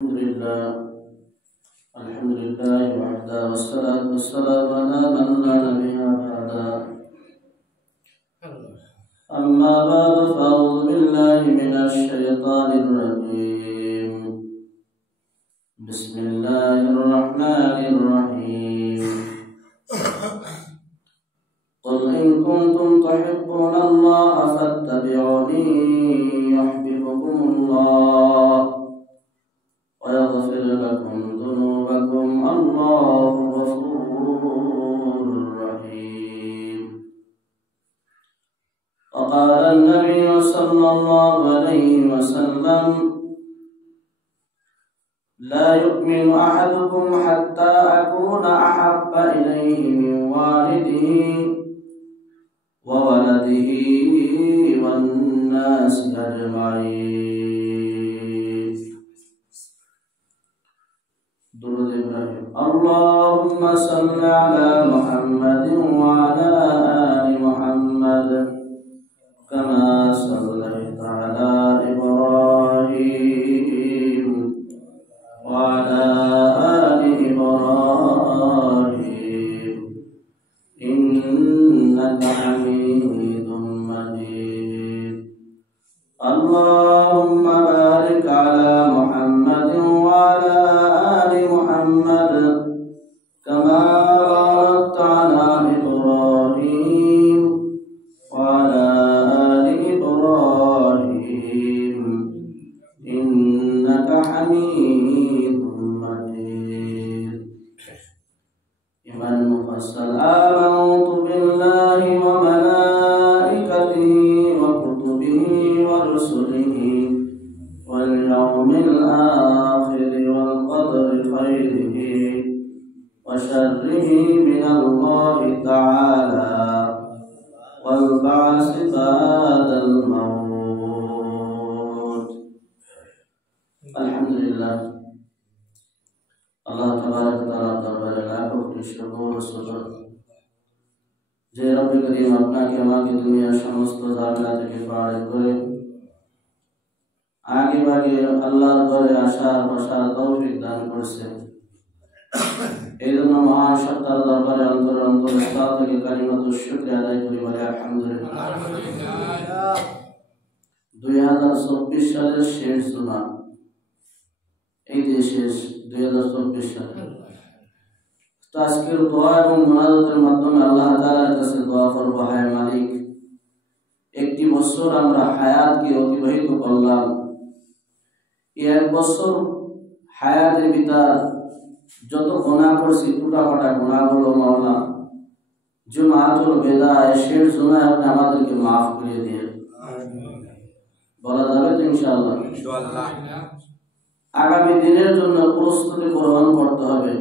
الحمد لله وحده والصلاة والسلام على من لا نبي بعده. أما بعد فأعوذ بالله من الشيطان الرجيم. بسم الله الرحمن الرحيم. قل إن كنتم تحبون الله فاتبعوني يحببكم الله ويغفر لكم ذنوبكم الله غفور رحيم. وقال النبي صلى الله عليه وسلم: لا يؤمن أحدكم حتى أكون أحب إليه من والده وولده والناس أجمعين. درود إبراهيم. اللهم صل على محمد وعلى آل محمد كما صليت على إبراهيم وعلى آل إبراهيم إنك حميد مجيد. اللهم بارك على محمد وعلى آل محمد كما باركت على إبراهيم وعلى آل إبراهيم إنك حميد مجيد. إيمان مفصل. آمنت بالله وملائكته وكتبه ورسله واليوم الآخر والقدر خيره وشره من الله تعالى والبعث بعد الموت. الحمد لله. আল্লাহ তাবারক ওয়া তাআলা দরবারে লাখো কোটি শুকর ও সুজুদ যে রব্বুল করিম আপনাকে আমাকে দুনিয়ার সমস্ত ঝামেলা থেকে পার করে আগে ভাগে আল্লাহর ঘরে আসার বসার তৌফিক দান করেছেন। এই জন্য মহান সত্তার দরবারে অন্তর থেকে কালিমাতুশ শুকর আদায় করি বলে আলহামদুলিল্লাহ। 2024 সালের শেষ জুমা, এই যে শেষ 2024 সাল। তো আজকের দোয়া এবং মুনাজাতের মাধ্যমে আল্লাহ তাআলার কাছে দোয়া করব, হায় মালিক, একটি বছর আমরা হায়াতকে অতিবাহিত করলাম। এক বছর হায়াতের ভিতর যত গুনাহ করছি টুটাফাটা গুনাহগুলো মাওলা জুমাতুল বিদায় শেষ জুমায় আপনি আমাদেরকে মাফ করে দিন। বলা যাবে তো ইনশাআল্লাহ? ইনশাআল্লাহ। আগামী দিনের জন্য প্রস্তুতি গ্রহণ করতে হবে।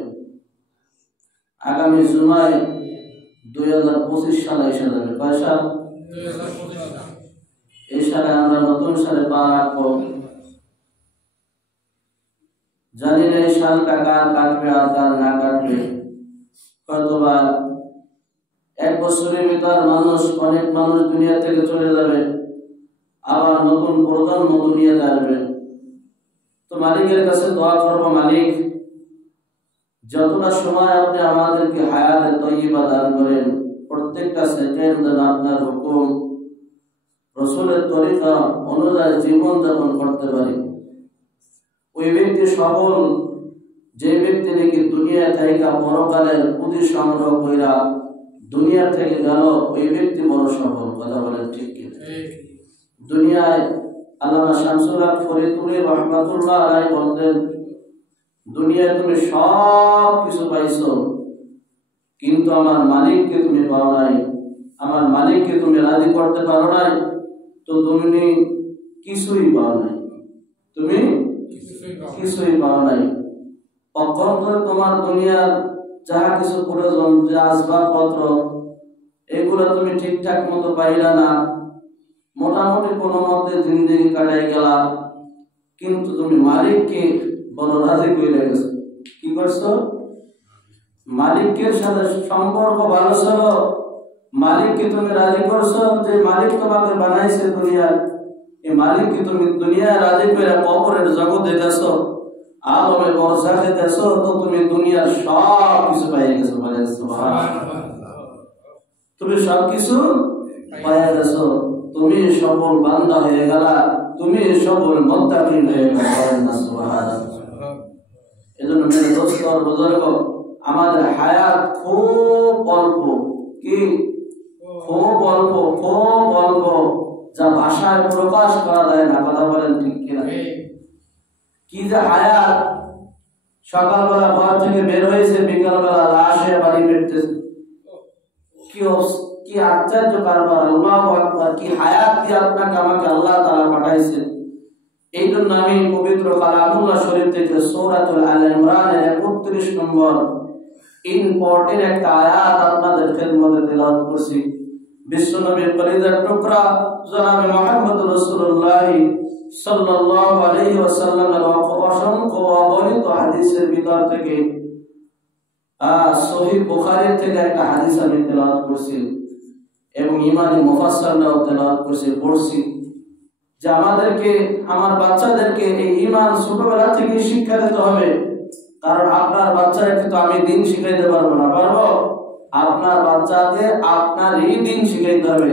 আগামী জুমায় 2025 সালে এসে যাবে। কয় সাল? 2025 সাল। এই সালে আমরা নতুন সালে পা রাখবো। জানি না এই সালটা কার কাটবে আর কার না কাটবে। হয়তোবা এক বছরের ভিতর অনেক মানুষ দুনিয়া থেকে চলে যাবে, আবার নতুন প্রজন্ম দুনিয়াতে আসবে। তো মালিকের কাছে দোয়া করব, মালিক যতটা সময় আপনি আমাদেরকে হায়াতে তয়্যিবা দান করেন, প্রত্যেকটা সেকেন্ড যেন আপনার হুকুম রাসূলের তরিকা অনুযায়ী জীবন যাপন করতে পারি। ওই ব্যক্তি সফল যে ব্যক্তি নাকি দুনিয়া থেকে পরকালের পুঁজি সংগ্রহ কইরা দুনিয়া থেকে গেল, ওই ব্যক্তি বড় সফল। কথা বলেন ঠিক কি? দুনিয়ায় আল্লামা শামসুল হক ফরিদপুরি রাহমাতুল্লাহ আলাইহি বলতেন, দুনিয়ায় তুমি সব কিছু পাইছো, কিন্তু আমার মালিককে তুমি পাও নাই, আমার মালিককে তুমি রাজি করতে পারো নাই, তো তুমি কিছুই পাও নাই। তুমি কিছুই পাও নাই। অক্ষরে তোমার দুনিয়ার যাহা কিছু প্রয়োজন, যে আসবাবপত্র, এগুলো তুমি ঠিকঠাক মতো পাইলা না, মোটামুটি কোনো মতে জিন্দেগি কাটাই গেলা, কিন্তু তুমি মালিককে বড় রাজি করে গেছো। কি করছো? মালিকের সাথে সম্পর্ক ভালো ছিল, মালিককে তুমি রাজি করছো, যে মালিক তোমাকে বানাইছে দুনিয়ায়, এই মালিককে তুমি দুনিয়ায় রাজি করে কবরের জগতে গেছো, আলমে বরজাখে দেছো তো তুমি দুনিয়ার সব কিছু পেয়ে গেছো। বলেন সুবহানাল্লাহ। তুমি সব কিছু পেয়ে গেছো, তুমি সফল বান্দা হয়ে গেলা, তুমি সফল মুত্তাকি হয়ে গেলা। বলেন না সুবহানাল্লাহ। এজন্য মেরে দোস্ত আর বুজুর্গ, আমাদের হায়াত খুব অল্প, কি খুব অল্প, খুব অল্প, যা ভাষায় প্রকাশ করা যায় না। কথা বলেন ঠিক কিনা? কি যে হায়াত! সকালবেলা ঘর থেকে বের হয়েছে, বিকালবেলা লাশে বাড়ি ফিরতেছে। কি আশ্চর্য কারবার! আল্লাহু আকবার! কি হায়াত দিয়ে আপনাকে আমাকে আল্লাহ তাআলা পাঠাইছে। এই জন্য আমি পবিত্র কালামুল্লাহ শরীফ থেকে সূরাতুল আল ইমরানের 31 নম্বর ইম্পর্টেন্ট একটা আয়াত আপনাদের খেদমতে তেলাওয়াত করছি। বিশ্বনবীর কলিজার টুকরা জনাবে মুহাম্মদ রাসূলুল্লাহ সাল্লাল্লাহু আলাইহি ওয়াসাল্লামের অসংখ্য অগণিত হাদিসের ভিতর থেকে সহিহ বুখারী থেকে একটা হাদিস আমি তেলাওয়াত করছি এবং ইমানি মুফাসসাররাও তেলাওয়াত করছি, পড়ছি, যে আমাদেরকে, আমার বাচ্চাদেরকে এই ঈমান ছোটবেলা থেকে শিক্ষা দিতে হবে। কারণ আপনার বাচ্চাকে তো আমি দিন শিখাইতে পারবো না, পারবো? আপনার বাচ্চাকে আপনারই দিন শিখাইতে হবে,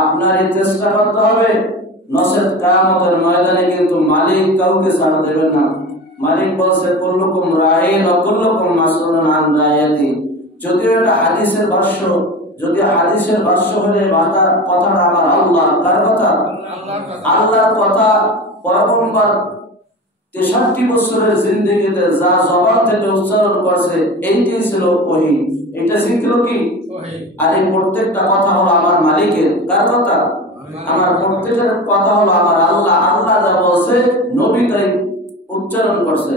আপনারই চেষ্টা করতে হবে। নসেত কিয়ামতের ময়দানে কিন্তু মালিক কাউকে ছাড় দেবেন না। মালিক বলছে কুল্লুকুম রাঈন ওয়া কুল্লুকুম মাসউলুন আন রাইয়াতি। যদিও এটা হাদিসের ভাষ্য, যদি হাদিসের ভাষ্য হলে কথাটা আমার আল্লাহ, কার কথা? আল্লাহর কথা। পয়গম্বর 63 বছরের জিন্দেগিতে যা জবান থেকে উচ্চারণ করছে এইটাই ছিল ওহী, এটা ছিল কি ওহী। আর এই প্রত্যেকটা কথা হলো আমার মালিকের, কার কথা? আমার প্রত্যেকের কথা হলো আমার আল্লাহ। আল্লাহ যা বলছে নবী তাই উচ্চারণ করছে।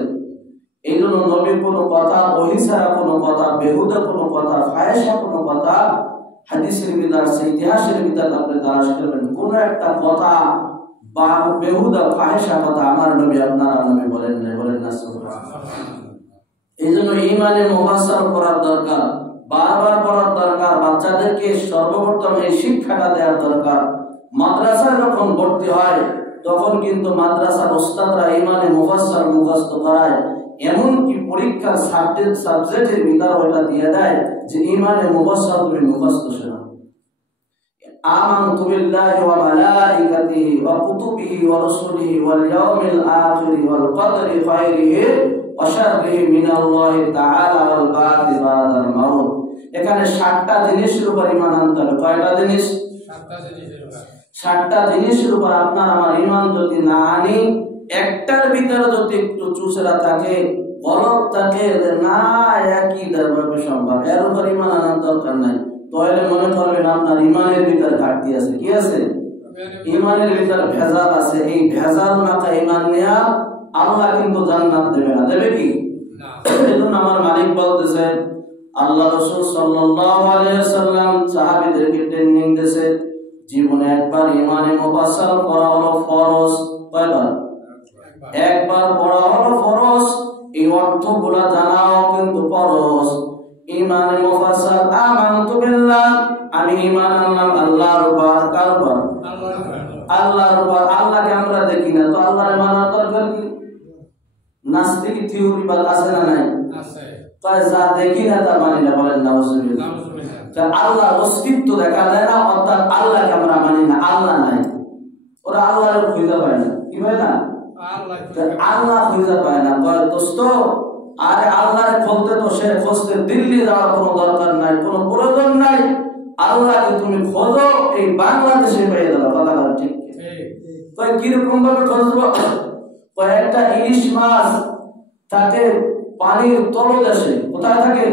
এই জন্য নবীর কোনো কথা, ওহী ছাড়া কোনো কথা, বেহুদা কোনো কথা, ফায়সা কোনো কথা হাদিসের ভিতর, ইতিহাসের ভিতর আপনি তালাশ করবেন, কোন একটা কথা বা বেহুদা ফাহেসা কথা আমার নবী আপনারা নবী বলেন না। বলেন না সুবহানাল্লাহ। এই জন্য ঈমানে মুফাসসাল করার দরকার, বারবার পড়ার দরকার, বাচ্চাদেরকে সর্বপ্রথম এই শিক্ষাটা দেওয়ার দরকার। মাদ্রাসায় যখন ভর্তি হয় তখন কিন্তু মাদ্রাসার ওস্তাদরা ঈমানে মুফাসসাল মুখস্থ করায়, এমনকি পরীক্ষার সাবজেক্টের ভিতর ওটা দিয়ে দেয় যে ঈমানে মুফাসসাল তুমি মুখস্থ শোনো। আমানতু বিল্লাহি ওয়া মালাইকাতিহি ওয়া কুতুবিহি ওয়া রাসূলিহি ওয়াল ইয়াউমিল আখিরি ওয়াল কদরি খায়রিহি ওয়া শাররিহি মিনাল্লাহি তাআলা ওয়াল বা'থি বা'দাল মাউত। এখানে 7টা জিনিসের উপর ঈমান আনতে হবে। কয়টা জিনিস? 7টা জিনিসের উপর। 7টা জিনিসের উপর আপনার আমার ঈমান যদি না আনি, একটার ভিতরে যদি একটু চুচরা থাকে, গলদ থাকে, না একই দরবার সম্ভব, এর উপর ঈমান আনার দরকার নাই। তাহলে মনে করবেন আপনার ঈমানের ভিতরে ঘাটতি আছে। কি আছে? ঈমানের ভিতরে ভেজাল আছে। এই ভেজাল মাখা ঈমান নিয়ে আল্লাহ কিন্তু জান্নাত দেবে না। দেবে কি? না। এজন্য আমার মালিক বলতেছে, আল্লাহ রাসূল সাল্লাল্লাহু আলাইহি ওয়াসাল্লাম সাহাবীদেরকে ট্রেনিং দিয়েছে, জীবনে একবার ঈমানে মুফাসসাল পড়া হলো ফরজ। কয়বার? একবার পড়া হলো ফরজ। এই অর্থগুলো জানাও কিন্তু ফরজ। ঈমানে মুফাসসাল, আমানতু বিল্লাহ, আমি ঈমান আনলাম আল্লাহর উপর। কার উপর? আল্লাহর উপর। আল্লাহকে আমরা দেখি না, তো আল্লাহর মানার দরকার কি? নাস্তিক থিওরি বা আছে না নাই? আছে। কয় যা দেখি না তা মানি না। বলেন নাউজুবিল্লাহ। আল্লাহর অস্তিত্ব দেখা যায় না, অর্থাৎ আল্লাহকে আমরা মানি না, আল্লাহ নাই। ওরা আল্লাহর খুঁজে পায় না। কি হয় না? আল্লাহ খুঁজে পায় না। কয় দোস্ত, আরে আল্লাহরে খুঁজতে তো সে খুঁজতে দিল্লি যাওয়ার কোনো দরকার নাই, কোনো প্রয়োজন নাই। আল্লাহকে তুমি খোঁজো, এই বাংলাদেশে পেয়ে যাবে। কথা বল ঠিক? কয় কিরকম ভাবে খুঁজবো? কয় একটা ইলিশ মাছ থাকে পানির তলদেশে। কোথায় থাকে?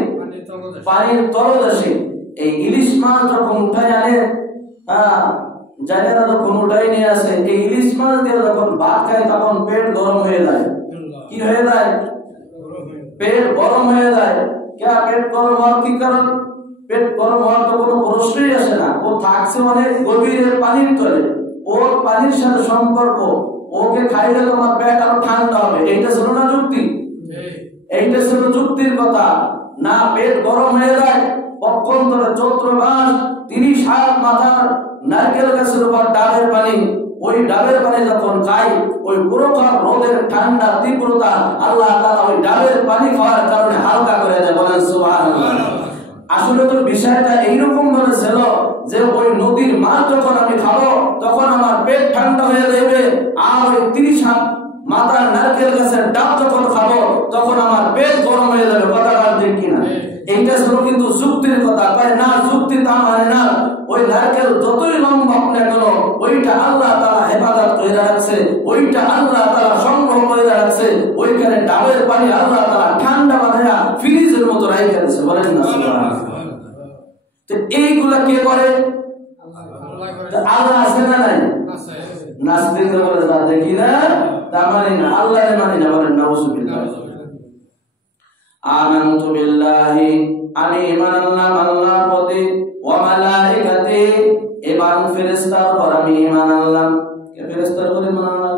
পানির তলদেশে। এই ইলিশ মাছ যখন উঠাই আনে, জানেরা যখন উঠাই নিয়ে আসে, এই ইলিশ মাছ দিয়ে যখন ভাত খায় তখন পেট গরম হয়ে যায়। কি হয়ে যায়? পেট গরম হয়ে যায়। কে পেট গরম হওয়ার কি কারণ? পেট গরম হওয়ার তো কোনো প্রশ্নই আসে না। ও থাকছে অনেক গভীরের পানির তলে, ওর পানির সাথে সম্পর্ক, ওকে খাইলে তোমার পেট আরো ঠান্ডা হবে। এইটা ছিল না যুক্তি? এইটা ছিল যুক্তির কথা না? পেট গরম হয়ে যায়, পক্ষান্তরে চৈত্র মাস 30 হাত মাথার নারকেল গাছের উপর ডাবের পানি, ওই ডাবের পানি যখন খাই ওই প্রখর রোদের ঠান্ডা তীব্রতা আল্লাহ তাআলা ওই ডাবের পানি খাওয়ার কারণে হালকা করে দেয়। বলেন সুবহানাল্লাহ। আসলে তো বিষয়টা এইরকম ভাবে ছিল যে ওই নদীর মাছ যখন আমি খাবো তখন আমার পেট ঠান্ডা হয়ে যাবে, আর ওই 30 হাত মাথার নারকেল গাছের ডাব যখন খাবো তখন আমার পেট গরম হয়ে যাবে। কথাটা ঠিক কিনা? এইটা ছিল কিন্তু যুক্তির কথা। কয় না, যুক্তি তা মানে না। ওই নারকেল যতই লম্বা হোক না কেন, ওইটা আল্লাহ তাআলা হেফাজত করে রাখছে, ওইটা আল্লাহ তাআলা সংগ্রহ করে রাখছে। ওইখানে ডাবের পানি আল্লাহ তাআলা ঠান্ডা বানায়া ফ্রিজের মতো রাখে দিয়েছে। বলেন না সুবহানাল্লাহ। তো এইগুলা কে করে? আল্লাহ আছে না নাই? নাস্তিকরা বলে তা দেখি না, তা মানি না, আল্লাহরে মানি না। বলেন নাউযুবিল্লাহ। আমানতু বিল্লাহি, আমি ঈমান আনলাম আল্লাহর প্রতি, ওয়া মালাইকাতি, এবং ফেরেশতার উপর আমি ঈমান আনলাম। কে ফেরেশতার উপর ঈমান আনলাম?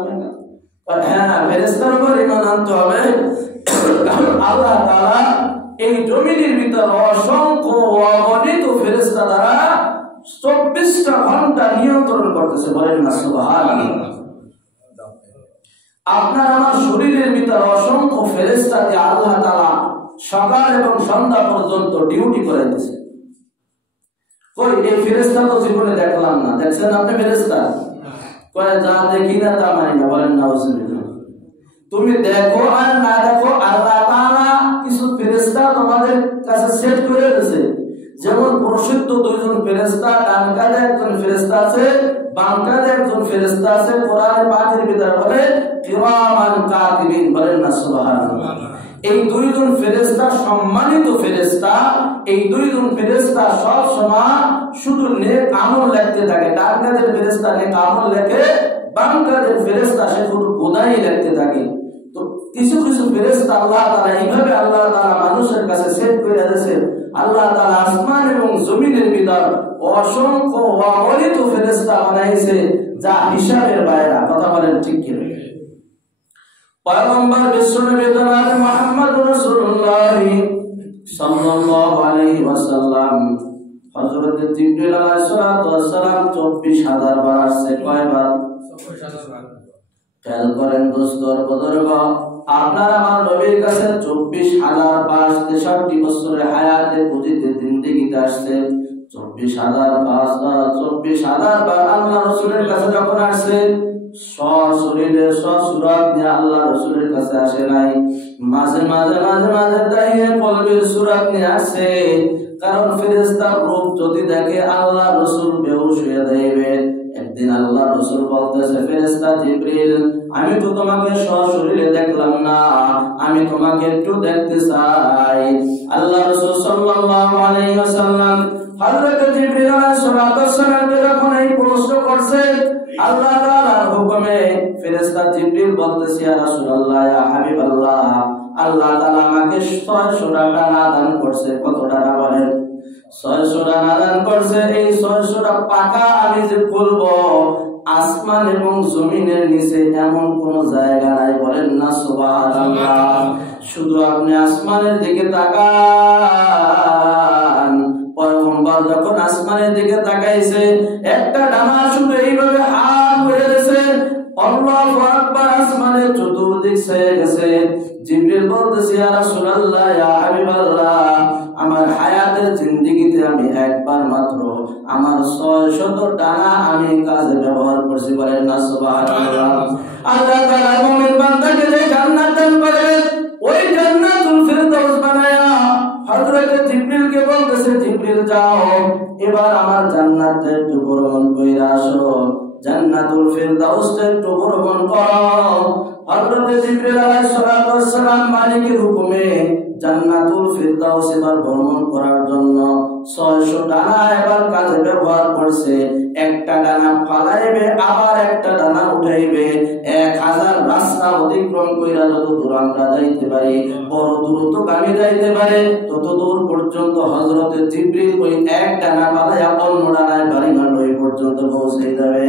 হ্যাঁ, ফেরেশতার উপর ঈমান আনতে হবে। আল্লাহ তাআলা এই জমিনের ভিতর অসংখ্য অগণিত ফেরেশতা দ্বারা 24টা ঘন্টা নিয়ন্ত্রণ করতেছে। বলেন না সুবহানাল্লাহ। আপনার আমার শরীরের ভিতর অসংখ্য ফেরেশতা দিয়ে আল্লাহ তাআলা সকাল এবং সন্ধ্যা পর্যন্ত ডিউটি করে দিয়েছে। কই এই ফেরেশতা তো জীবনে দেখলাম না। দেখছেন আপনি ফেরেশতা? কয় যা দেখি না তা মানি না। বলেন নাউযুবিল্লাহ। তুমি দেখো আর না দেখো, আল্লাহ তাআলা কিছু ফেরেশতা তোমাদের কাছে সেট করে দিয়েছে। যেমন প্রসিদ্ধ দুইজন ফেরেশতা, ডান কাঁধে একজন ফেরেশতা আছে, বাম কাঁধে একজন ফেরেশতা আছে। কোরআনে পাকের ভিতরে বলে কিরামান কাতিবিন। বলেন না সুবহানাল্লাহ। এই দুইজন ফেরেশতা সম্মানিত ফেরেশতা। এই দুইজন ফেরেশতা সব সময় শুধু নেক আমল লিখতে থাকে। ডান কাঁধের ফেরেশতা নেক আমল লেখে, বাম কাঁধের ফেরেশতা সে শুধু গোদাই লিখতে থাকে। তো কিছু কিছু ফেরেশতা আল্লাহ তাআলা এইভাবে আল্লাহ তাআলা মানুষের কাছে সেট করে দিয়েছে। আল্লাহ তাআলা আসমান এবং জমিনের ভিতর অসংখ্য অগণিত ফেরেশতা বানাইছে, যা হিসাবের বাইরে। কথা বলেন ঠিক কি? পয়গম্বর বিশ্বনবী জনাব মুহাম্মদুর রাসূলুল্লাহ সাল্লাল্লাহু আলাইহি ওয়াসাল্লাম হযরত জিবরিল আলাইহিস সালাতু ওয়াস সালাম 24000 বার আসছে। কয়বার? 24000 বার। খেয়াল করেন দোস্তর বুজুর্গ, আপনার আমার নবীর কাছে 24000 বার 63 বছরের হায়াতে বুঝিতে জিন্দেগিতে আসছে। 24000 বার আল্লাহ রাসূলের কাছে যখন আসছে, সশরীরে সসুরাত নিয়ে আল্লাহ রাসূলের কাছে আসে নাই। মাঝে মাঝে দাঁড়িয়ে কলবের সুরাত নিয়ে আসে। কারণ ফেরেশতার রূপ যদি দেখে আল্লাহ রাসূল বেহুশ হয়ে যাবে। একদিন আল্লাহ রাসূল বলতেছে, ফেরেশতা জিবরিল, আমি তো তোমাকে সশরীরে দেখলাম না, আমি তোমাকে একটু দেখতে চাই। আল্লাহ রাসূল সাল্লাল্লাহু আলাইহি ওয়াসাল্লাম হযরত জিবরিল আলাইহিস সালামকে যখন এই প্রশ্ন করছে, আল্লাহ তাআলার হুকুমে ফেরেশতা জিবরিল বলতেছে, ইয়া রাসূলুল্লাহ, ইয়া হাবিবাল্লাহ, আল্লাহ তাআলা আমাকে 600 ডানা দান করছে। কত ডানা বলেন? 600 ডানা দান করছে। এই 600টা পাকা আমি যে করব, আসমান এবং জমিনের নিচে এমন কোন জায়গা নাই। বলেন না সুবহানাল্লাহ। শুধু আপনি আসমানের দিকে তাকান। পয়গম্বর যখন আসমানের দিকে তাকাইছে, একটা ডানা শুধু এইভাবে হাত করে দিয়েছে, আল্লাহু আকবার, আসমানের চতুর্দিক ছেয়ে গেছে। জিবরিল বলতেছে, ইয়া রাসূলুল্লাহ, ইয়া হাবিবাল্লাহ, আমার হায়াতের জিন্দেগিতে আমি একবার মাত্র আমার 600 ডানা আমি কাজে ব্যবহার করছি। বলেন না সুবহানাল্লাহ। আল্লাহ তাআলা মুমিন বান্দাকে যে জান্নাত দান করেন, ওই জান্নাতুল ফিরদাউস বানায়া হযরত জিবরিলকে বলতেছে, জিবরিল যাও এবার আমার জান্নাতটা একটু ভ্রমণ কইরা আসো, জান্নাতুল ফিরদাউসটা একটু ভ্রমণ করো। হযরত জিবরিল আলাইহিস সালাতু ওয়াস সালাম মালিকের হুকুমে জান্নাতুল ফিরদাউস এবার ভ্রমণ করার জন্য 600 ডানা এবার কাজে ব্যবহার করছে। একটা ডানা ফালাইবে, আবার একটা ডানা উঠাইবে। 1000 রাস্তা অতিক্রম কইরা যত দূর আমরা যাইতে পারি, বড় দ্রুতগামী যাইতে পারে, তত দূর পর্যন্ত হযরত জিবরিল ওই এক ডানা ফালাইয়া অন্য ডানায় বাড়ি মারল, ওই পর্যন্ত পৌঁছে যাবে।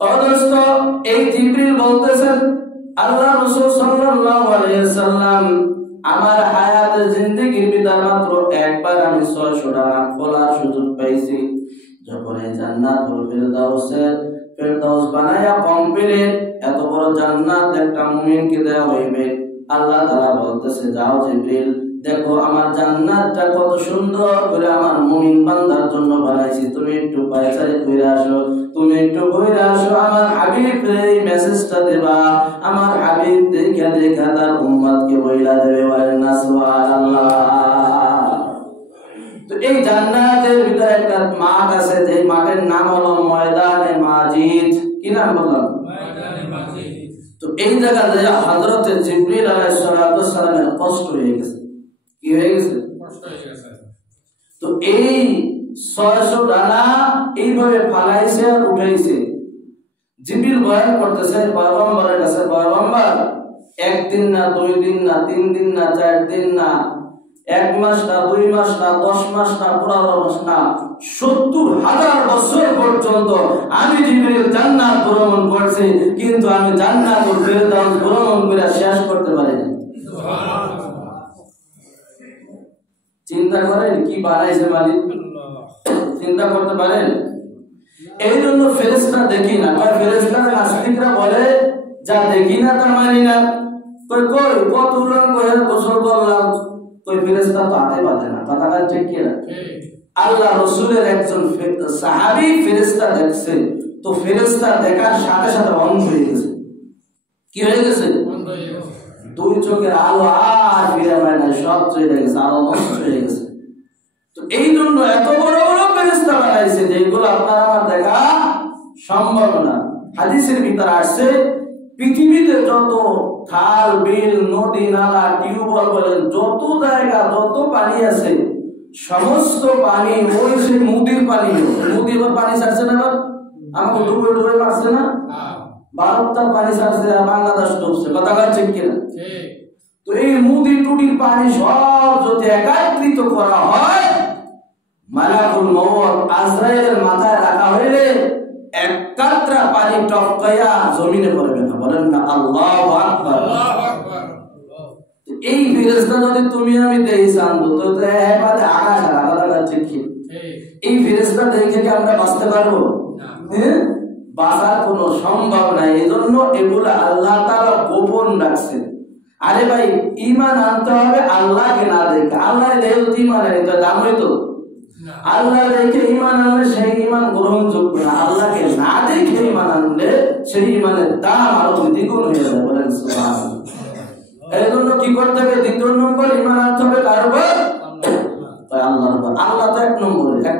অদস্ত এই জিবরিল বলতেছেন, আল্লাহ রাসূল সাল্লাল্লাহু আলাইহি ওয়াসাল্লাম, আমার হায়াতের জিন্দেগির ভিতর মাত্র একবার আমি 600 ডানা খোলার সুযোগ পাইছি। যখন এই জান্নাতুল ফেরদাউস বানায়া কমপ্লিট, এত বড় জান্নাত একটা মুমিনকে দেওয়া হইবে। আল্লাহ তাআলা বলতেছে, যাও জিবরিল, দেখো আমার জান্নাতটা কত সুন্দর করে আমার মুমিন বান্দার জন্য বানাইছি, তুমি একটু পায়চারি কইরা আসো, তুমি একটু কইরা আসো, আমার হাবিবকে এই মেসেজটা দেবা। আমার হাবিব দেখা দেখা তার উম্মতকে বইলা দেবে, ওয়াইনা সুবহানাল্লাহ। তো এই জান্নাতের ভিতরে একটা মাঠ আছে, যে মাঠের নাম হলো ময়দানে মাজিদ। কি নাম বললাম? ময়দানে মাজিদ। তো এই জায়গাতে হযরত জিবরিল আলাইহিস সালামের কষ্ট হয়ে গেছে। কি হয়ে গেছে? কষ্ট হয়ে গেছে। তো এই 600 ডানা এইভাবে ফালাইছে আর উঠাইছে। জিবরিল বয়ান করতেছে পয়গম্বরের কাছে, পয়গম্বর, একদিন না, 2 দিন না, 3 দিন না, 4 দিন না, 1 মাস না, 2 মাস না, 10 মাস না, 15 মাস না, 70,000 বছর পর্যন্ত আমি জিবরিল জান্নাত ভ্রমণ করছি, কিন্তু আমি জান্নাতুল ফেরদাউস ভ্রমণ করে শেষ করতে পারিনি। সুবহানাল্লাহ। চিন্তা করেন কি বানাইছে মালিক, চিন্তা করতে পারেন? এই জন্য ফেরেশতা দেখি না, আর ফেরেশতা নাস্তিকরা বলে যা দেখি না তা মানি না। কই কত রং করে গোসল করলাম, কই ফেরেশতা তো হাতে বাঁধে না। কথাটা ঠিক কি না? আল্লাহ রাসূলের একজন সাহাবী ফেরেশতা দেখছে, তো ফেরেশতা দেখার সাথে সাথে অন্ধ হয়ে গেছে। কি হয়ে গেছে? অন্ধ হয়ে গেছে। 2 চোখের আলো আর ফিরে পায় না, সব চলে গেছে, আলো নষ্ট হয়ে গেছে। তো এই জন্য এত বড় বড় ফেরেশতা বানাইছে যেগুলো আপনার আমার দেখা সম্ভব না। হাদিসের ভিতরে আসছে, পৃথিবীতে যত খাল বিল নদী নালা টিউবওয়েল বলেন, যত জায়গা যত পানি আছে, সমস্ত পানি ওই সেই নদীর পানি। নদীর পানি ছাড়ছে না, আমাকে ডুবে ডুবে মারছে না, ভারতটার পানি ছাড়ছে, বাংলাদেশ ডুবছে। কথা ঠিক কিনা? তো এই নদী টুটির পানি সব যদি একত্রিত করা হয়, মালাকুল মউত আজরাইলের মাথায় রাখা হইলে এক কাতরা পানি টপকায়া জমিনে পড়বে না। বলেন না আল্লাহু আকবার। এই ফেরেশতা যদি তুমি আমি দেই চান্দু, তো এবারে আকাশ আর আলাদা ঠিক কি? এই ফেরেশতা দেখে কি আমরা বাঁচতে পারবো? হ্যাঁ, বাঁচার কোনো সম্ভব নাই। এজন্য এগুলো আল্লাহ তাআলা গোপন রাখছেন। আরে ভাই, ঈমান আনতে হবে আল্লাহকে না দেখে। আল্লাহ দেখে ঈমান আনতে দাম হইতো? আল্লাহ দেখে ঈমান আনলে সেই ঈমান গ্রহণযোগ্য না, আল্লাহকে না দেখে ঈমান আনলে সেই ঈমানের দাম আরো দ্বিগুণ হয়ে যাবে। বলেন সুবহানাল্লাহ। এই জন্য কি করতে হবে? 2 নম্বর ঈমান আনতে হবে কার উপর? আল্লাহর উপর। আল্লাহ তো 1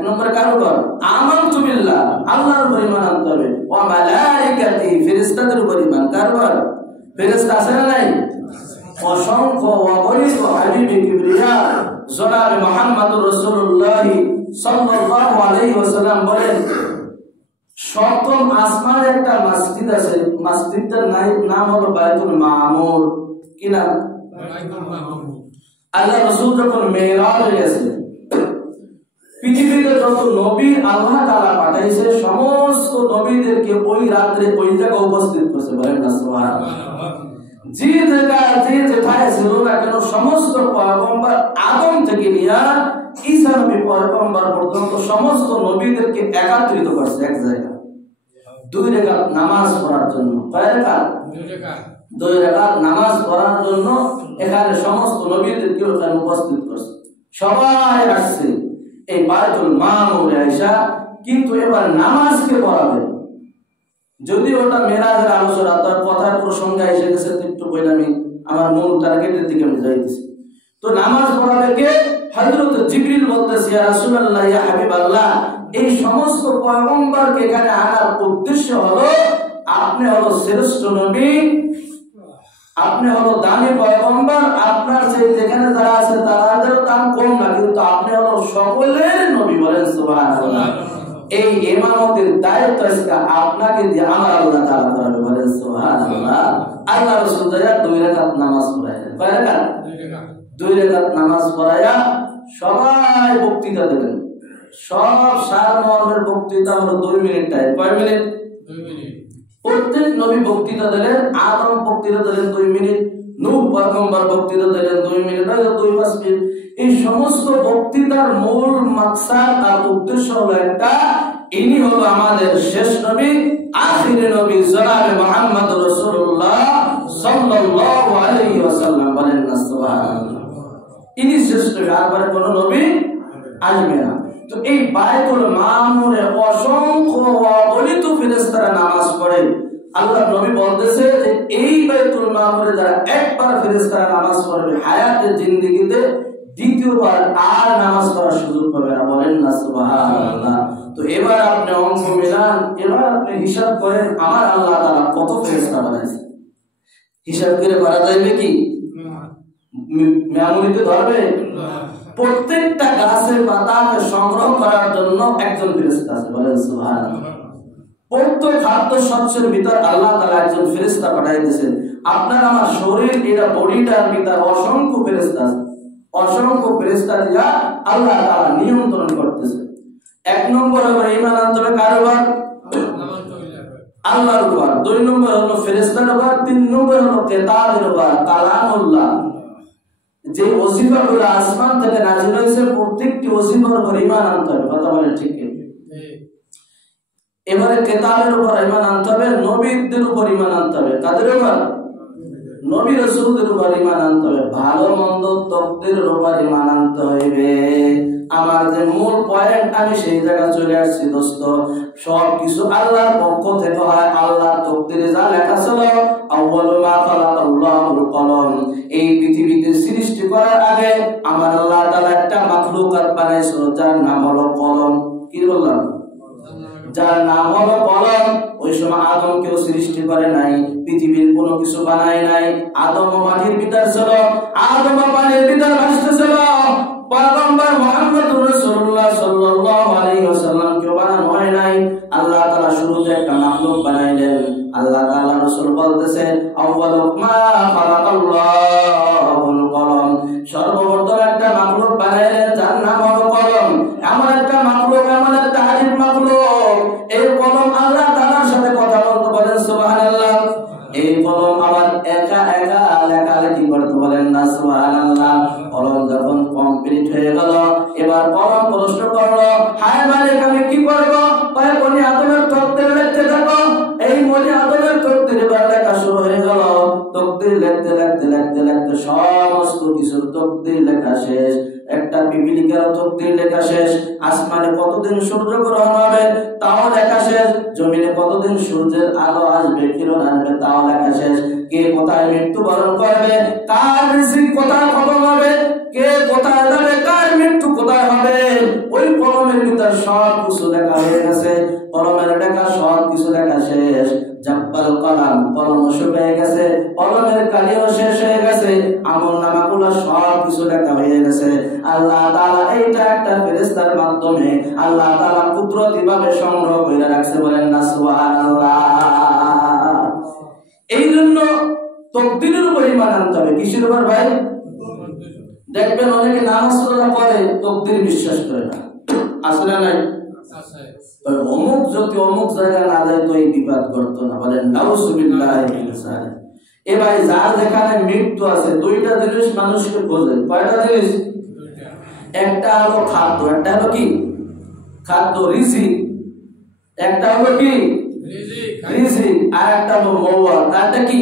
নম্বরে কার উপর? আমানতু বিল্লাহ, আল্লাহর উপর ঈমান আনতে হবে। ওয়া মালাইকাতি, ফেরেশতাদের উপর ঈমান। কার উপর? ফেরেশতা আছে না নাই? অসংখ্য অগণিত হাবিবে কিবরিয়া জনাবে মুহাম্মদুর রাসূলুল্লাহ সাল্লাল্লাহু আলাইহি ওয়াসাল্লাম বলেন, 7ম আসমানে একটা মসজিদ আছে, মসজিদটার নাম হলো বাইতুল মামুর। কি নাম? বাইতুল মামুর। আল্লাহ রাসূল যখন মেরাজে গেছেন, পৃথিবীতে যত নবী আল্লাহ তাআলা পাঠাইছে, সমস্ত নবীদেরকে ওই রাতে ওই জায়গায় উপস্থিত করছে। বলেন না সুবহানাল্লাহ। যে জায়গা যে যেখানে ছিল না কেন, সমস্ত পয়গম্বর আদম থেকে নিয়ে ঈসা নবী পয়গম্বর পর্যন্ত সমস্ত নবীদেরকে একত্রিত করছে এক জায়গায়, 2 রাকাত নামাজ পড়ার জন্য। কয় রাকাত? 2 রাকাত নামাজ পড়ার জন্য এখানে সমস্ত নবীদেরকে ওখানে উপস্থিত করছে। সবাই আসছে এই বাইতুল মামুরে আয়েশা, কিন্তু এবার নামাজকে পড়াবে। যদি ওটা মেরাজের আলোচনা, তার কথার প্রসঙ্গে এসে গেছে, একটু বলে আমি আমার মূল টার্গেটের দিকে আমি যাইতেছি। তো নামাজ পড়াবে কে? হযরত জিবরিল বলতেছে, ইয়া রাসূলুল্লাহ, ইয়া হাবিবাল্লাহ, এই সমস্ত পয়গম্বরকে এখানে আনার উদ্দেশ্য হলো, আপনি হলো শ্রেষ্ঠ নবী, আপনি হলো দামি পয়গম্বর, আপনার সেই যেখানে যারা আছে তাদের দাম কম না, কিন্তু আপনি হলো সকলের নবী। বলেন সুবহানাল্লাহ। এই ইমামতের দায়িত্ব আজকে আপনাকে দিয়ে আমার আল্লাহ তাআলা করাবে। বলেন সুবহানাল্লাহ। আল্লাহ রাসূল 2 রাকাত নামাজ পড়ায়। কয় রাকাত? 2 রাকাত নামাজ পড়ায়া সবাই বক্তৃতা দেবেন। সব সারমর্মের বক্তৃতা হলো 2 মিনিট টাইম। কয় মিনিট? 2 মিনিট। প্রত্যেক নবী বক্তৃতা দিলেন, আদম বক্তৃতা দিলেন 2 মিনিট, নূহ পয়গম্বর বক্তৃতা দিলেন 2 মিনিট, 2-5 মিনিট। এই সমস্ত বক্তৃতার মূল মাকসাদ আর উদ্দেশ্য হলো একটা, ইনি হলো আমাদের শেষ নবী, আখির নবী জনাবে মুহাম্মদ রাসূলুল্লাহ সাল্লাল্লাহু আলাইহি ওয়াসাল্লাম। বলেন না সুবহানাল্লাহ। ইনি শেষ নবী, আর কোন নবী আসবে না। তো এই বাইতুল মামুরে অসংখ্য অগণিত ফেরেশতারা নামাজ পড়ে। আল্লাহ নবী বলতেছে যে এই বাইতুল মামুরে যারা একবার ফেরেশতারা নামাজ পড়বে হায়াতের জিন্দেগিতে দ্বিতীয়বার আর নামাজ পড়ার সুযোগ পাবে না। বলেন না সুবহানাল্লাহ। তো এবার আপনি অঙ্ক মিলান, এবার আপনি হিসাব করেন আমার আল্লাহ তাআলা কত ফেরেশতা বানাইছে। হিসাব করে করা যাবে কি? মেমোরিতে ধরবে? প্রত্যেকটা গাছের পাতাকে সংগ্রহ করার জন্য একজন ফেরেশতা আছে। বলেন সুবহানাল্লাহ। প্রত্যেক খাদ্য শস্যের ভিতর আল্লাহ তাআলা একজন ফেরেশতা পাঠাইতেছেন। আপনার আমার শরীর, এটা বডিটার ভিতর অসংখ্য ফেরেশতা আছে। অসংখ্য ফেরেশতা দিয়া আল্লাহ তাআলা নিয়ন্ত্রণ করতেছে। এক নম্বর হলো ঈমান আনতে হবে কার উপর? আল্লাহর উপর। দুই নম্বর হলো ফেরেশতার উপর। তিন নম্বর হলো কিতাবের উপর, কালামুল্লাহ। যে ওজিফাগুলো আসমান থেকে নাযিল হয়েছে প্রত্যেকটি ওজিফার উপর ঈমান আনতে হবে। কথা বলেন ঠিক কি? এবারে কিতাবের উপর ঈমান আনতে হবে, নবীদের উপর ঈমান আনতে হবে। কাদের উপর? নবী রাসূলদের উপর ঈমান আনতে হবে। ভালো মন্দ তকদীরের উপর ঈমান আনতে হবে। আমার যে মূল পয়েন্ট, আমি সেই জায়গায় চলে আসছি দোস্ত। সবকিছু আল্লাহর পক্ষ থেকে হয়। আল্লাহর তকদীরে যা লেখা ছিল, আউয়ালু মা খালাকাল্লাহুল কলম, এই পৃথিবীতে সৃষ্টি করার আগে আমার আল্লাহ তাআলা একটা মাখলুকাত বানাইছিল যার নাম হলো কলম। কি বললাম? যার নাম হলো কলম। ওই সময় আদমকেও সৃষ্টি করে নাই, পৃথিবীর কোনো কিছু বানায় নাই। আদম মাটির ভিতর ছিল, আদম পানির ভিতর ভাসতেছিল। পয়গম্বর মুহাম্মদ রাসূলুল্লাহ সাল্লাল্লাহু আলাইহি ওয়াসাল্লাম কেউ বানানো হয় নাই। আল্লাহ তাআলা শুরুতে একটা মাখলুক বানাইলেন। আল্লাহ তাআলা রাসূল বলতেছে আউয়ালু মা খালাকাল্লাহুল কলম, সর্বপ্রথম একটা মাখলুক বানাইলেন যার নাম হলো কলম। এমন একটা মাখলুক, এমন একটা আজীব মাখলুক, এই কলম আল্লাহ তাআলার সাথে কথা বলতে। বলেন সুবহানাল্লাহ। এই কলম আবার একা একা লেখালেখি করতে। বলেন না সুবহানাল্লাহ। কলম যখন কমপ্লিট হয়ে গেল, এবার কলম প্রশ্ন করলো, হায় মালিক আমি কি করব? কয় বনি আদমের তকদীর লিখতে থাকো। এই বনি আদমের তকদীর এবার লেখা শুরু হয়ে গেল। তকদীর লিখতে লিখতে লিখতে লিখতে সমস্ত কিছুর তকদীর লেখা শেষ। একটা পিপিলিকার তকদীর লেখা শেষ। আসমানে কতদিন সূর্যগ্রহণ হবে তাও লেখা শেষ। জমিনে কতদিন সূর্যের আলো আসবে, কিরণ আসবে তাও লেখা শেষ। কে কোথায় মৃত্যুবরণ করবে, কার রিজিক কোথায় খতম হবে, কে কোথায় যাবে, কার মৃত্যু কোথায় হবে, ওই কলমের ভিতর সব কিছু লেখা হয়ে গেছে। কলমের লেখা সব কিছু লেখা শেষ। জাব্বাল কলম, কলম শুকিয়ে গেছে, কলমের কালিও শেষ হয়ে গেছে, আমলনামাগুলো সব কিছু লেখা হয়ে গেছে। আল্লাহ তাআলা এইটা একটা ফেরেশতার মাধ্যমে আল্লাহ তাআলা কুদরতিভাবে সংগ্রহ করে রাখছে। বলেন না সুবহানাল্লাহ। এই জন্য তকদীরের উপর ঈমান আনতে হবে। কিসের উপর ভাই? দেখবেন অনেকে নামাজ রোজা করে, তকদীর বিশ্বাস করে না। আসলে নাই অমুক যদি অমুক জায়গায় না যায় তো এই বিপদ করতো না। বলেন নাউজুবিল্লাহি মিন যালিক। এ ভাই, যার যেখানে মৃত্যু আছে দুইটা জিনিস মানুষকে খোঁজে। কয়টা জিনিস? একটা হলো খাদ্য, একটা হলো কি? খাদ্য, রিজিক। একটা হলো কি? রিজিক। আর একটা হলো মওয়া। তারটা কি?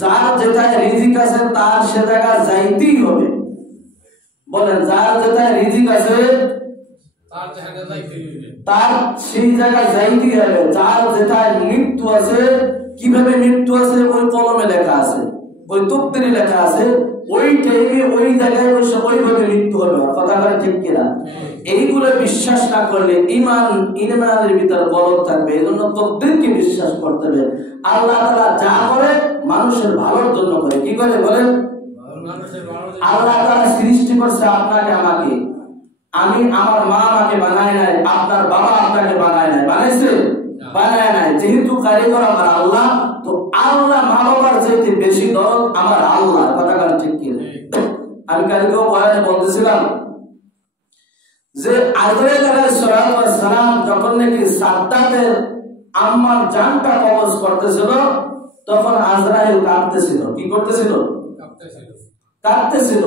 যার যেটায় রিজিক আছে তার সে জায়গায় যাইতেই হবে। বলেন, যার যেটায় রিজিক আছে তার সেই জায়গায় যাইতেই হবে। যার যেটায় মৃত্যু আছে, কিভাবে মৃত্যু আছে ওই কলমে লেখা আছে, ওই তকদীরে লেখা আছে। ওই টাইমে ওই জায়গায় বসে ওইভাবে মৃত্যু হবে। কথা বলে ঠিক কিনা? এইগুলো বিশ্বাস না করলে ইমানের ভিতর গলদ থাকবে। এই জন্য তকদীরকে বিশ্বাস করতে হবে। আল্লাহ তাআলা যা করে মানুষের ভালোর জন্য করে। কি করে বলেন? আল্লাহ তাআলা সৃষ্টি করছে আপনাকে আমাকে। আমার মা আমাকে বানায় নাই, আপনার বাবা আপনাকে বানায় নাই। বানাইছে? বানায় নাই। যেহেতু কারিগর আমার আল্লাহ, তো আল্লাহ মা বাবার চাইতে বেশি দরদ আমার আল্লাহ। কথা বলেন ঠিক কি? আমি কালকে বয়ানে বলতেছিলাম যে আজরাইল আলাইহিস সালাম যখন নাকি সাদ্দাতের আম্মার জানটা কবজ করতেছিল, তখন আজরাইল কাঁদতেছিল। কি করতেছিল? কাঁদতেছিল।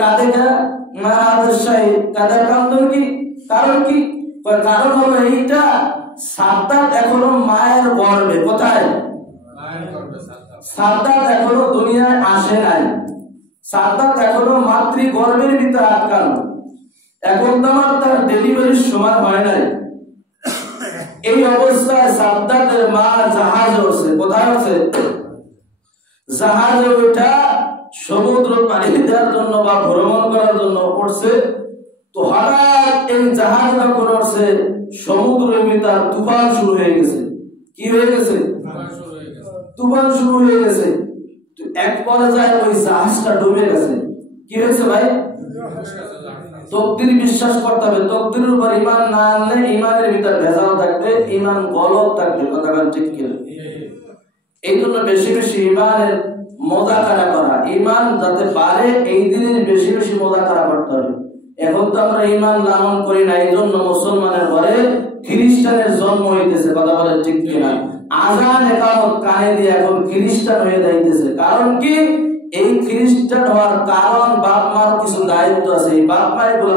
কাঁদে কাঁদার কারণ কি? কারণ কি? কারণ হলো এইটা, সাদ্দাত এখনো মায়ের গর্ভে। কোথায়? সাদ্দাত এখনো দুনিয়ায় আসে নাই, সাদ্দাত এখনো মাতৃ গর্ভের ভিতরে আটকানো, এখন তো আমার তার ডেলিভারির সময় হয় নাই। এই অবস্থায় সাদ্দাতের মা জাহাজে উঠছে। কোথায় উঠছে? জাহাজে ওঠা সমুদ্র পাড়ি দেওয়ার জন্য বা ভ্রমণ করার জন্য উঠছে। তো হঠাৎ এই জাহাজ যখন উঠছে, সমুদ্রের ভিতর তুফান শুরু হয়ে গেছে। কি হয়ে গেছে? তুফান শুরু হয়ে গেছে। তো এক পর্যায়ে ওই জাহাজটা ডুবে গেছে। কি হয়েছে ভাই? তকদির বিশ্বাস করতে হবে। তকদিরের উপর ঈমান না আনলে ঈমানের ভিতর ভেজাল থাকবে, ঈমান গলত থাকবে। কথা বলেন ঠিক কি? এই জন্য বেশি বেশি ঈমানের মুযাকারা করা, ঈমান যাতে পারে এই দিনের বেশি বেশি মুযাকারা করতে হবে। এখন তো আমরা ঈমান লালন করি না, এই জন্য মুসলমানের ঘরে খ্রিস্টানের জন্ম হইতেছে। কথা বলেন ঠিক কিনা? আজান একামত কানে দিয়ে এখন খ্রিস্টান হয়ে যাইতেছে। কারণ কি? এই খ্রিস্টান হওয়ার কারণ বাপ মার কিছু দায়িত্ব আছে, এই বাপ মা এগুলো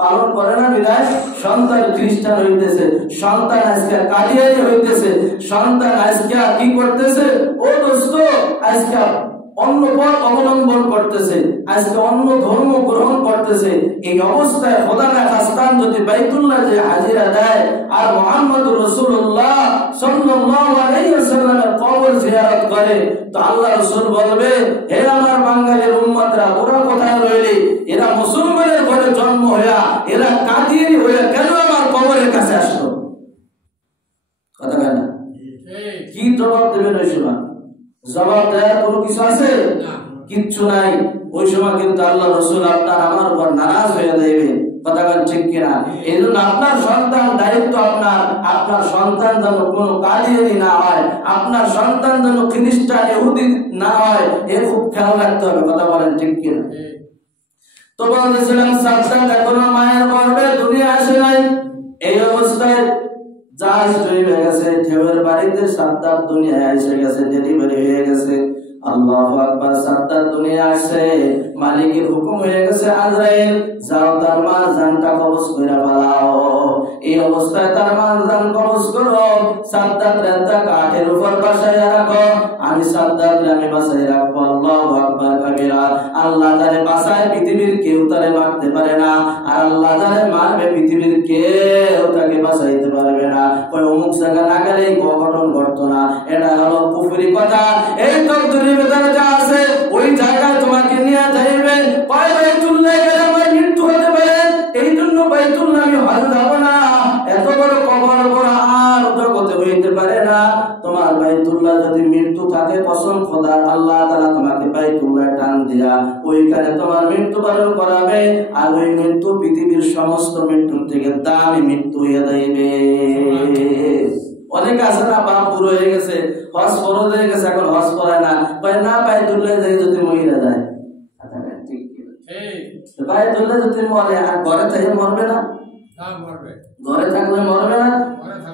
পালন করে না বিধায় সন্তান খ্রিস্টান হইতেছে, সন্তান আজকে কাদিয়ানি হইতেছে, সন্তান আজকে কি করতেছে? ও দোস্ত, আজকে অন্য পথ অবলম্বন করতেছে, আজকে অন্য ধর্ম গ্রহণ করতেছে। এই অবস্থায় খোদা না খাস্তান যদি বাইতুল্লাহ যে হাজিরা দেয় আর মুহাম্মদুর রাসূলুল্লাহ সাল্লাল্লাহু আলাইহি ওয়াসাল্লামের কবর জিয়ারত করে, তো আল্লাহ রাসূল বলবে, হে আমার বাঙালির উম্মতরা, তোরা কোথায় রইলি? এরা মুসলমানের ঘরে জন্ম হইয়া, এরা কাদিয়ানি হইয়া কেন আমার কবরের কাছে আসলো? কথা বলেন না? কি জবাব দেবেন ওই সময়? জবাব দেওয়ার কোনো কিছু আছে? কিচ্ছু নাই। ওই সময় কিন্তু আল্লাহ রাসূল আপনার আমার উপর নারাজ হয়ে যাবে। কথা বলেন ঠিক কিনা? এই জন্য আপনার সন্তান দায়িত্ব, আপনার সন্তান যেন কোনো কাদিয়ানি না হয়, আপনার সন্তান যেন খ্রিস্টান ইহুদি না হয়, এর খুব খেয়াল রাখতে হবে। কথা বলেন ঠিক কিনা? তো বলতেছিলাম সাদ্দাত এখনো মায়ের গর্ভে দুনিয়া আসে নাই। এই অবস্থায় জাহাজ ডুবে গেছে, ঢেউয়ের বাড়িতে সাদ্দাত দুনিয়ায় এসে গেছে, ডেলিভারি হয়ে গেছে। আল্লাহু আকবার। সাদ্দাত দুনিয়া আসছে, মালিকের হুকুম হয়ে গেছে, আজরাইল যাও তার মার জানটা কবজ করে ফেলাও। এই অবস্থায় তার মার জান কবজ করো, সাদ্দাত রাতে কাঠের উপর বসায় রাখো, আমি সাদ্দাত আমি বাসায় রাখবো। আল্লাহু আকবার কাবীরা। আল্লাহ তারে বাসায়, পৃথিবীর কেউ তারে মারতে পারে না, আর আল্লাহ তারে মারবে, পৃথিবীর কেউ তাকে বাঁচাইতে পারবে না। ওই অমুক জায়গা না গেলে এই অঘটন ঘটতো না। এটা হলো কুফরি কথা। এই তকদীরের ভিতরে যা আছে ওই জায়গায় তোমাকে নিয়ে যাইবে। কয় বাইতুল্লাহ গেলে আমার মৃত্যু হতে পারে, এই জন্য বাইতুল্লাহ আমি হজ যাব না। এত বড় কবর করা আর জগতে হইতে পারে না। তোমার বাইতুল্লাহ যদি মৃত্যু থাকে, কসম খোদার, আল্লাহ তাআলা তোমাকে বাইতুল্লাহ টান দিয়া ওইখানে তোমার মৃত্যুবরণ করাবে। আর ওই মৃত্যু পৃথিবীর সমস্ত মৃত্যুর থেকে দামি মৃত্যু হয়ে যাইবে। অনেক আছে না, বাপ বুড়ো হয়ে গেছে, হজ ফরজ হয়ে গেছে, এখন হজ করায় না, কয় না বাইতুল্লাহ যাই যদি মহিলা যায়। বাইতুল্লাহ যদি মরে, আর ঘরে থেকে মরবে না? ঘরে থাকলে মরবে না?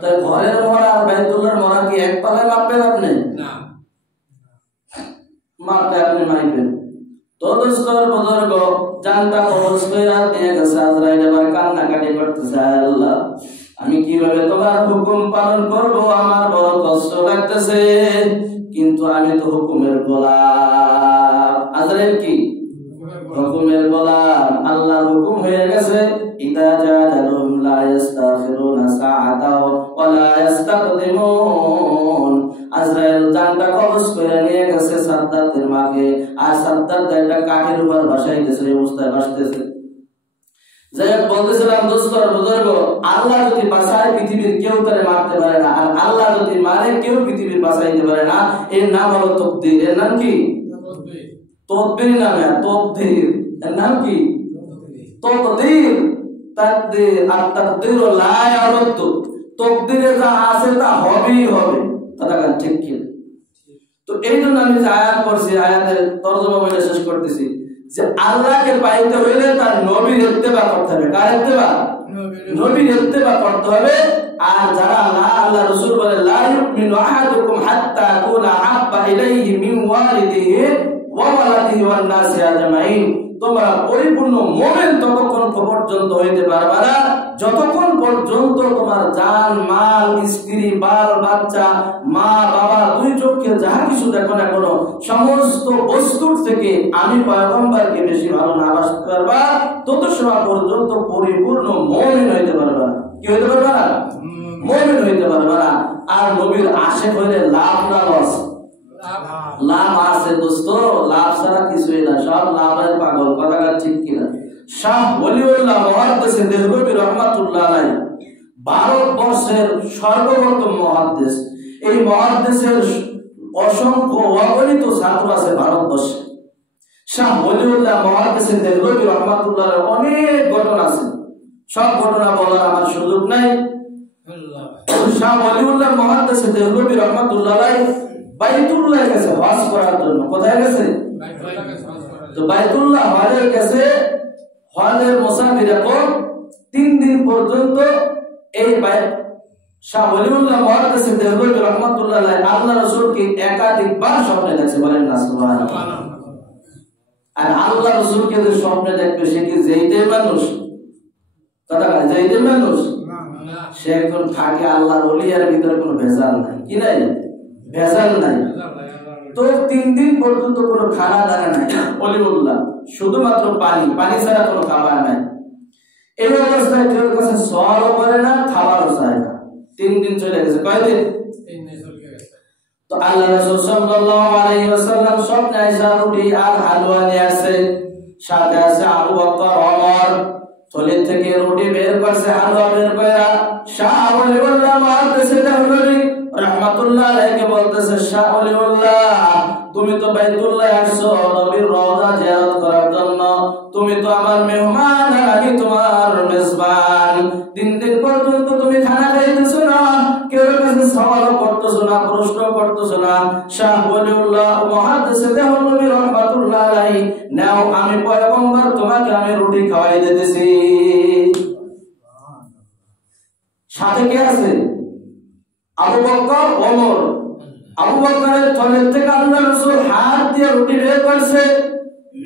তাই ঘরের মরা আর বাইতুল্লাহর মরা কি এক পালায় মাপবেন আপনি? মাপবে, আপনি মাইবেন। তো দোস্তর বুজুর্গ, জানটা কবজ কইরা নিয়ে গেছে, আজরাইল এবার কান্নাকাটি করতেছে, আল্লাহ আমি কিভাবে তোমার হুকুম পালন করব? আমার বড় কষ্ট লাগতেছে, কিন্তু আমি তো হুকুমের গোলাম। আজরাইল কি? হুকুমের গোলাম। আল্লাহর হুকুম হয়ে গেছে, ইদা জাআলুম লা ইস্তাখিরুনা সাআতাও ওয়া লা ইস্তাকদিমুন। আজরাইল জানটা কবজ করে নিয়ে গেছে সাদ্দাতের মাকে, আর সাদ্দাত একটা কাঠের উপর বসাইতেছে, এই অবস্থায় বসতেছে। যাই হোক, বলতেছিলাম দোস্তর বুজুর্গ, আল্লাহ যদি বাঁচায় পৃথিবীর কেউ তারে মারতে পারে না, আর আল্লাহ যদি মারে কেউ পৃথিবীর বাঁচাইতে পারে না। এর নাম হলো তকদীর। এর নাম কি? তদবির নামে। তকদীর এর নাম কি? তকদীর। তাকদীর আর তাকদীর লা ইয়ারুদ্দু। তকদীরে যা আছে তা হবেই হবে। কথা ঠিক কি? তো এই জন্য আমি যে আয়াত পড়ছি, আয়াতের তরজমা বলে শেষ করতেছি যে আল্লাহকে পাইতে হইলে তার নবীর ইত্তেবা করতে হবে। কার ইত্তেবা? নবীর ইত্তেবা করতে হবে। আর যারা আল্লাহ রাসূল বলে লা ইউমিনু আহাদুকুম হাত্তা ইয়াকুনা হাব্বা ইলাইহি মিন ওয়ালিদিহি ওয়া ওয়ালাদিহি ওয়ান নাসি আজমাইন, তোমরা পরিপূর্ণ মুমিন ততক্ষণ পর্যন্ত হইতে পারবে না যতক্ষণ পর্যন্ত তোমার জান মাল স্ত্রী বাল বাচ্চা মা বাবা দুই চোখে যাহা কিছু দেখো না কোনো সমস্ত বস্তুর থেকে আমি পয়গম্বরকে বেশি ভালো না বাসতে পারবা তত সময় পর্যন্ত পরিপূর্ণ মুমিন হইতে পারবে না। কি হইতে পারবে না? মুমিন হইতে পারবে না। আর নবীর আশিক হইলে লাভ না লস? লাভ আছে দোস্ত, লাভ ছাড়া কিছুই না, সব লাভের পাগল। কথা ঠিক কিনা? শাহ ওলিউল্লাহ মুহাদ্দিস দেহলভী রাহমাতুল্লাহ আলাইহি ভারতবর্ষের সর্বপ্রথম মুহাদ্দিস। এই মুহাদ্দিসের অসংখ্য অগণিত ছাত্র আছে ভারতবর্ষে। শাহ ওলিউল্লাহ মুহাদ্দিস দেহলভী রাহমাতুল্লাহ আলাইহি অনেক ঘটনা আছে, সব ঘটনা বলার আমার সুযোগ নাই। শাহ ওলিউল্লাহ মুহাদ্দিস দেহলভী রাহমাতুল্লাহ আলাইহি বাইতুল্লাহ গেছে হজ করার জন্য। কোথায় গেছে? তো বাইতুল্লাহ হজের গেছে। হজের মুসাফিররা 3 দিন পর্যন্ত এই শাহ ওলিউল্লাহ মুহাদ্দিস দেহলভী রাহমাতুল্লাহ আলাইহি আল্লাহ রাসূলকে একাধিকবার স্বপ্নে দেখছে। বলেন না সুবহানাল্লাহ। আর আল্লাহ রাসূলকে যে স্বপ্নে দেখবে সে কি যেইতে মানুষ? কথা বলে যেইতে মানুষ? সে একজন থাকে আল্লাহর ওলিয়ার ভিতরে কোনো ভেজাল নাই। কি নাই? ভেজাল নাই। তো 3 দিন পর্যন্ত কোনো খানা দানা নাই ওলিউল্লাহ, শুধুমাত্র পানি, পানি ছাড়া কোনো খাবার নাই। এই অবস্থায় কেউ কাছে সওয়ালও করে না, খাবারও চায় না। 3 দিন চলে গেছে। কয়দিন? 3 দিন চলে গেছে। তো আল্লাহ রাসূল সাল্লাল্লাহু আলাইহি ওয়াসাল্লাম স্বপ্নে আয়েশা রুটি আর হালুয়া নিয়ে আসে, সাথে আছে আবু বকর ওমর। থলি থেকে রুটি বের করছে, হালুয়া বের কইরা শাহ ওলিউল্লাহ মুহাদ্দিস দেহলভী রাহমাতুল্লাহ আলাইহি বলতেছে, শাহ ওলিউল্লাহ তুমি তো বাইতুল্লাহ আসছো নবীর রওজা জিয়ারত করার জন্য, তুমি তো আমার মেহমান আর আমি তোমার মেজবান। 3 দিন পর্যন্ত তুমি খানা খাইতেছো না, কেউ কাছে সওয়াল করতেছো না, প্রশ্ন করতেছো না। শাহ ওলিউল্লাহ মুহাদ্দিস দেহলভী রাহমাতুল্লাহ আলাইহি নাও আমি পয়গম্বর তোমাকে আমি রুটি খাওয়াই দিতেছি। সাথে কে আছে? আবু বকর ওমর। আবু বকরের থলের থেকে আল্লাহ রাসূল হাত দিয়ে রুটি বের করছে।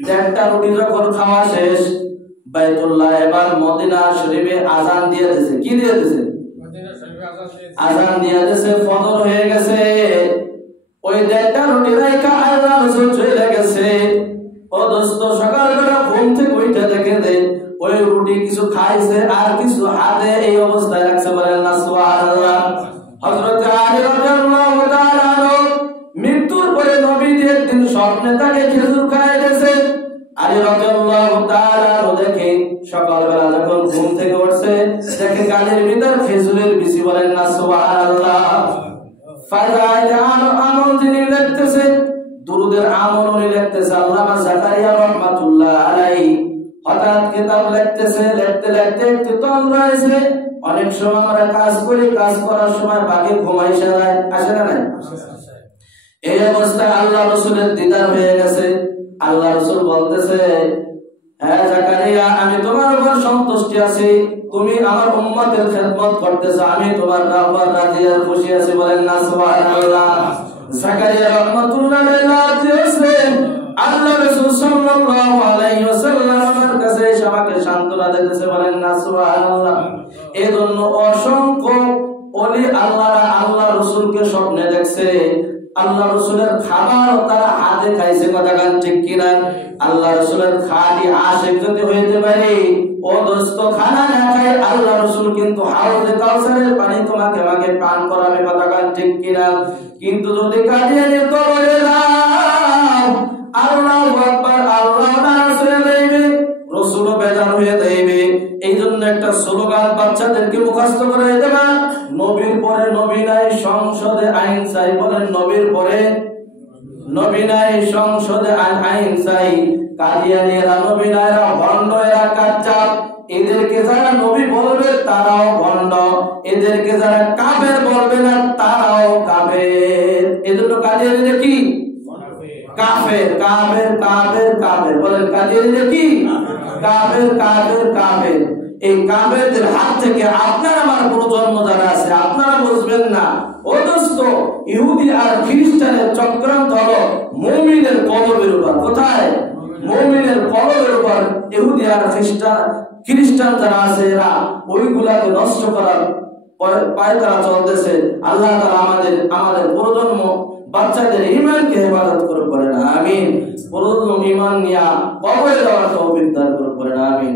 1টা রুটি যখন খাওয়া শেষ, বাইতুল্লাহ এবার মদিনা শরীফে আযান দিয়ে দিয়েছে। কি দিয়ে দিয়েছে? মদিনা শরীফে আযান দিয়ে দিয়েছে। ফজর হয়ে গেছে। ওই 1টা রুটি রাইখা আল্লাহ রাসূল চলে গেছে। ও দোস্ত, সকালবেলা ঘুম থেকে উঠে দেখে দে ওই রুটি কিছু খাইছে আর কিছু হাতে এই অবস্থায় রাখছে। বলেন না সুবহানাল্লাহ। হযরত আলী রাদিয়াল্লাহু তাআলা আনহু মৃত্যুর পরে নবীজি একদিন স্বপ্নে তাকে খেজুর খাইয়েছে। আলী রাদিয়াল্লাহু তাআলা আনহু দেখে সকালবেলা যখন ঘুম থেকে উঠছে দেখে গালের ভিতর খেজুরের বিচি। বলেন না সুবহানাল্লাহ। ফায়দায়ে আমল যিনি লিখতেছে, দুরুদের আমল উনি লিখতেছে আল্লামা জাকারিয়া রাহমাতুল্লাহ আলাইহি। হঠাৎ কিতাব লিখতেছে, লিখতে লিখতে একটু তন্দ্রা হয়েছে। অনেক সময় আমরা কাজ করি, কাজ করার সময় বাকি ঘুমাই যায়, আসে না? নাই। এই অবস্থায় আল্লাহ রাসূলের দিদার হয়ে গেছে। আল্লাহ রাসূল বলতেছে, হ্যাঁ জাকারিয়া, আমি তোমার উপর সন্তুষ্টি আছি, তুমি আমার উম্মতের খেদমত করতেছো, আমি তোমার উপর রাজি আর খুশি আছি। বলেন না সুবহানাল্লাহ। জাকারিয়া রাহমাতুল্লাহ আলাইহি আল্লাহ রাসূল সাল্লাল্লাহু আলাইহি ওয়াসাল্লামের কাছে এসে আমাকে সান্ত্বনা দিতেছে। বলেন না সুবহানাল্লাহ। এজন্য অসংখ্য ওলি আল্লাহরা আল্লাহ রাসূলকে স্বপ্নে দেখছে, আল্লাহ রাসূলের খাবার তারা হাতে খাইছে। কথা গান ঠিক কিনা? আল্লাহ রাসূলের খাঁটি আশিক যদি হইতে পারে, ও দোস্ত, খানা না খায় আল্লাহ রাসূল কিন্তু হাউজে কাউসারের পানি তোমাকে আমাকে পান করাবে। কথা গান ঠিক কিনা? কিন্তু যদি কাদিয়ানি তরলে দাও, আল্লাহু আকবার, আল্লাহ নারাজ হয়ে যাইবে, রাসূলও বেজার হয়ে যাইবে। এই জন্য একটা স্লোগান বাচ্চাদেরকে মুখস্থ করে দেবা, নবীর পরে নবী নাই, সংসদে আইন চাই। বলেন নবীর পরে নবী নাই, সংসদে আইন চাই। কাদিয়ানীরা নবী নাই, এরা ভণ্ড, এরা কাচ্চাপ। এদেরকে যারা নবী বলবে তারাও ভণ্ড, এদেরকে যারা কাফের বলবে না তারাও কাফের। এজন্য কাদিয়ানীরা কি? কাফের, কাফের, কাফের, কাফের। বলেন কাদিয়ানীরা কি? কাফের, কাফের, কাফের। এই কাফেরদের হাত থেকে আপনার আমার কোনো জন্ম যারা আছে আপনারা বুঝবেন না। ও দোস্ত, ইহুদি আর খ্রিস্টানের চক্রান্ত হলো মুমিনের কলবের উপর। কোথায়? মুমিনের কলবের উপর আর খ্রিস্টান যারা আছে এরা ওইগুলাকে নষ্ট করার পায়ে তারা চলতেছে। আল্লাহ তাআলা আমাদের প্রজন্ম বাচ্চাদের ঈমানকে হেফাজত করে বলেন আমিন। প্রজন্ম ঈমান নিয়ে কবরে যাওয়ার তৌফিক দান করে বলেন আমিন।